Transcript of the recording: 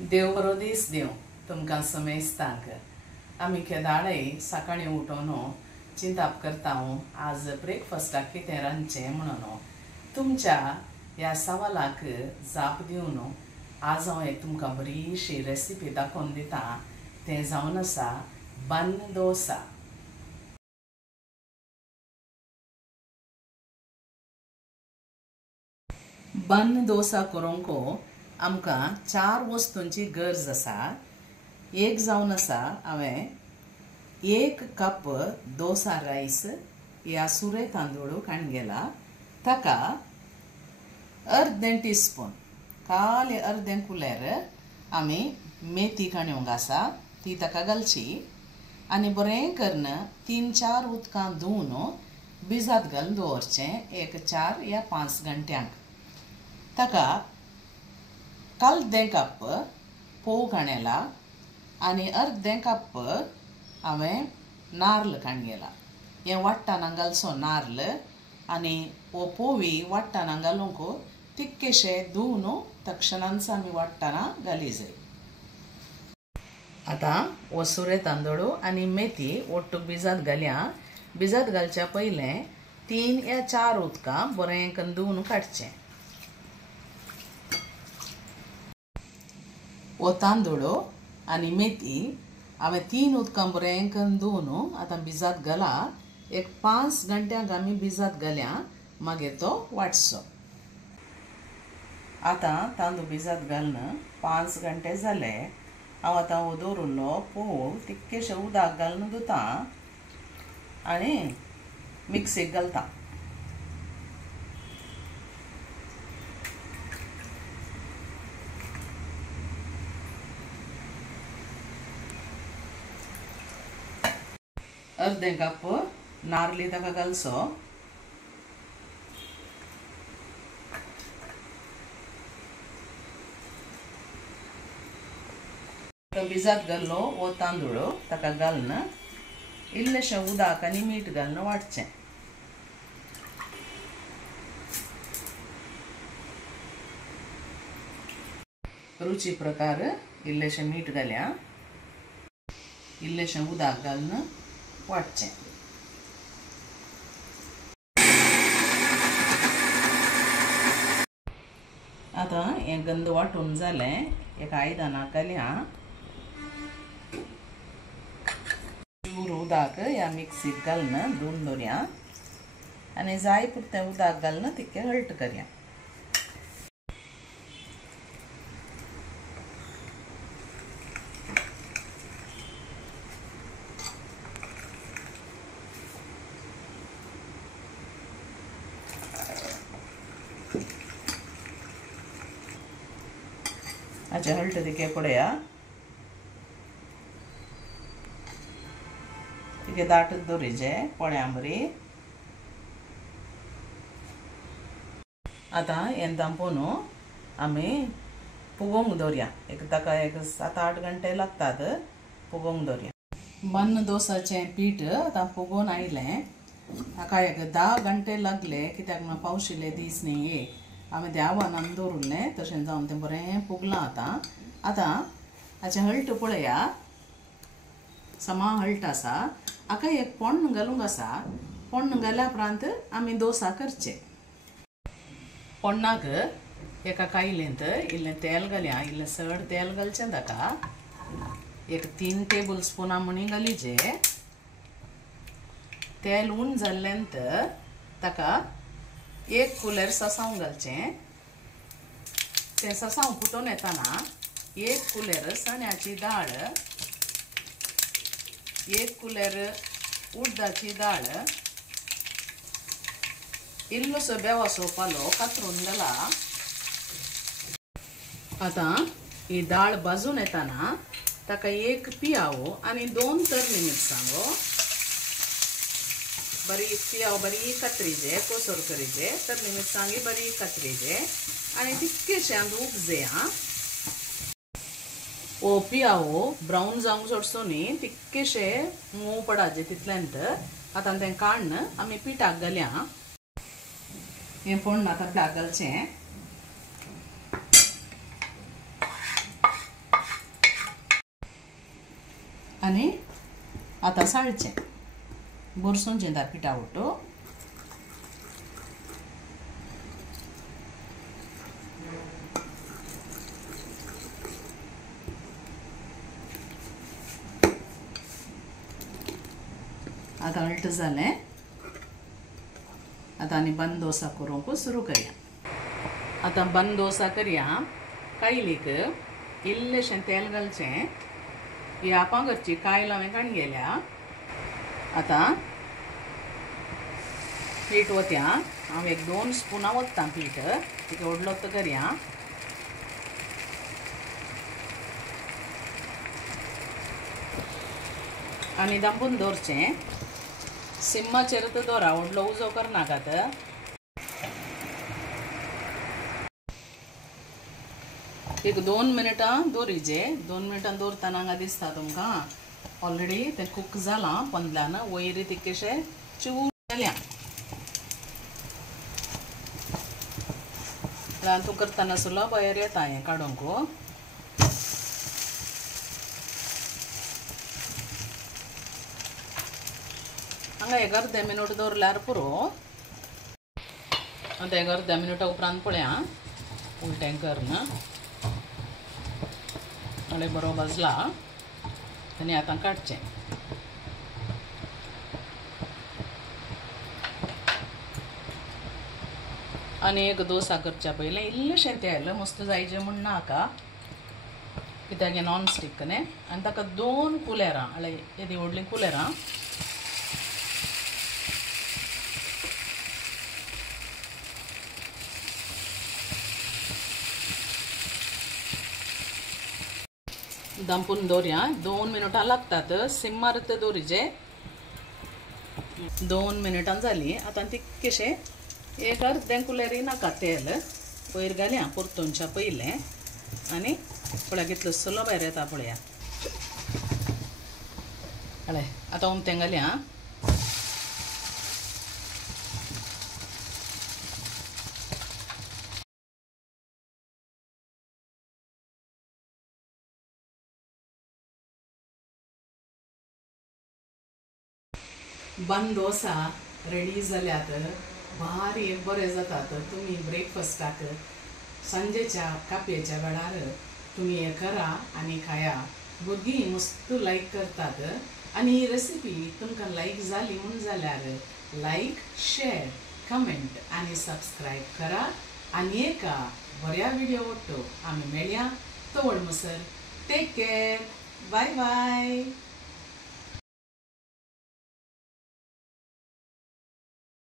देव बरो दीस दिवं तुमकां समेस्तांक आमी केदाळय सकाळीं उठून चिंताप करता आज ब्रेकफास्टाक कितें रांदचें म्हणून तुमच्या ह्या सवालाक जाप दिवन आज हांव एक तुमकां बरीशी रेसिपी दाखोवन दिता। तें जावन आसा बन डोसा। बन डोसा करूंक आमकां 4 वस्तूंची गरज आसा। एक जावन आसा हांवें 1 कप डोसा रायस या सुरे तांदूळ काडून गेला। ताका अर्दें टीस्पून खाली अर्दें कुलेर आमी मेथी काडूंक आसा ती ताका घालची आनी बरें करून 3-4 उदकां धुवन भिजत घालून दवरचें एक 4 या 5 घंट्यांक। ताका अर्दें कप पोव काणयला आनी अर्दें कप हांवें नारळ काडून गेला। हें वाट्टाना घालचो नारळ आनी वो पोवी वाट्टाना घालूंक तिक्केशें धुवन तक्षणांच आमी वाट्टाना घाली जाय। आतां वो सुरे तांदूळ आनी मेथी ओट्टू भिजत घालया। भिजत घालच्या पयलें 3 या 4 उदकां बरें करून धुवन काडचें। वो तांदूळ आनी मेथी हांवें 3 उदकां बरें करून धुवन आतां भिजत घाला। एक 5 घंट्यांक आमी भिजत घालया मागीर तो वाटचो। आतां तांदूळ भिजत घालून 5 घंटे जाले। हांव आतां वो दवरिल्लो पोव तिक्केशें उदक घालून धुता आनी मिक्सीक घालता। अर्दें कप नारळी ताका घालचो। भिजत घाल्लो वो तांदूळ ताका घालून इल्लेशें उदक आनी मीठ घालून वाटचें। रुची प्रकार इल्लेशें मीठ घालया इल्लेशें उदक घालून वाटचें। आतां हें गंद वाटून जालें एक आयदनाक घालया। चूर उदक ह्या मिक्सीक घालून धुवन दवरया आनी जाय पुरतें उदक घालून तितकें हळट करया। अच्छा हल्ट तिके पड़या तिके दाट दवरीचे पळ्या बरी। आतां हें तापोवन आमी फुगोवंक दवरया एक ताका एक 7-8 घंटे लागतात फुगोवंक दवरया। बन डोसाचें पीठ आतां फुगोवन आयलें ताका एक 10 घंटे लागले कित्याक म्हाका पावशिल्ले दीस न्ही एक हांवें त्या आव्हानान दवरिल्लें तशें जावन तें बरें फुगलां। आतां हाचें हळट पळया समा हळट आसा। हाका एक पोण्ण घालूंक आसा। पोण्ण घाल्या उपरांत आमी डोसा करचे। पोण्णाक एका कायलेंत इल्लें तेल घालया इल्लें चड तेल घालचें ताका एक 3 टेबल स्पूनां म्हणी घालीचे। तेल उण जाल्लेंत ताका 1 कुलेर ससाव घालचें। तें ससाव फुटोन येताना 1 कुलेर चण्याची दाळ 1 कुलेर उडदाची दाळ इल्लोसो बेवासो पालो कातरून घाला। आतां ही दाळ भाजून येताना ताका 1 पियाव आनी 2 तरणी मिरसांगो बारीक पियाव बारीक कातरीचे कोसर करीचे तरणी मिरसांगी बारीक कातरीचे आनी तितकेशें उपजे। ओ पियाव ब्रावन जावंक सोडचो न्ही तितकेशें मोव पडाचे तितल्यांत। आतां तें काडून आमी पिठाक घालया। हें पोण्ण आतां पिठाक घालचें। आनी आतां साळचें बोरसून जेंदार पिठावट्टू आतां अल्ट जालें आतां आनी बंद डोसा करूंक सुरू करया आतां बंद डोसा करया कायलीक इल्लेशें तेल घालचें ही आपां करची कायल हांवें काण गेल्या आतां पीठ वत्या हांव 1-2 स्पुनां ओत्तां पीठ एक व्हडलो करया आनी दांपून दवरचें सिम्माचेर दवरा व्हडलो उजो करनाकात एक 2 मिनटां दवरिजे 2 मिनटां दवरतना हांगा दिसता तुमकां ऑलरेडी तें कूक जालां पंदल्यान वयर तितकेशें चूर जाल्या तूं करतना सुद्दां भायर येता हें काडूंक हांगा 11 मिनट दवरल्यार पुरो आतां 11 मिनटां उपरांत पळया उलटें करून आनी बरो भाजला आनी आतां काडचें आनी एक डोसा करच्या पयलें इल्लेशें तेल मस्त जायचें म्हण नाका कित्याक हें नॉन स्टीक न्ही आनी ताका 2 कुलेरां येदी व्हडलीं कुलेरां दांपून दवरया 2 मिनटां लागतात सिम्मार दवरिजे 2 मिनटां जालीं आतां तितकेशें एक अर्दें कुलेरी नाका तेल वयर घालया परतूनच्या पयलें आनी पळया कितलो सुलो भायर येता पळया हळय आतां उमतें घालया बंद डोसा रेडी जाल्यात भारी बरे जातात तुमी ब्रेकफास्टाक सांजेच्या कापयेच्या वेळार तुमी हे करा आनी खाया भुरगीं मस्त लायक करतात आनी ही रेसिपी तुमकां लायक जाली म्हूण जाल्यार लायक शेअर कमेंट आनी सबस्क्रायब करा आनी एका बऱ्या व्हिडिओ वट्टो आमी मेळया तोवड मुसर टेक केअर बाय बाय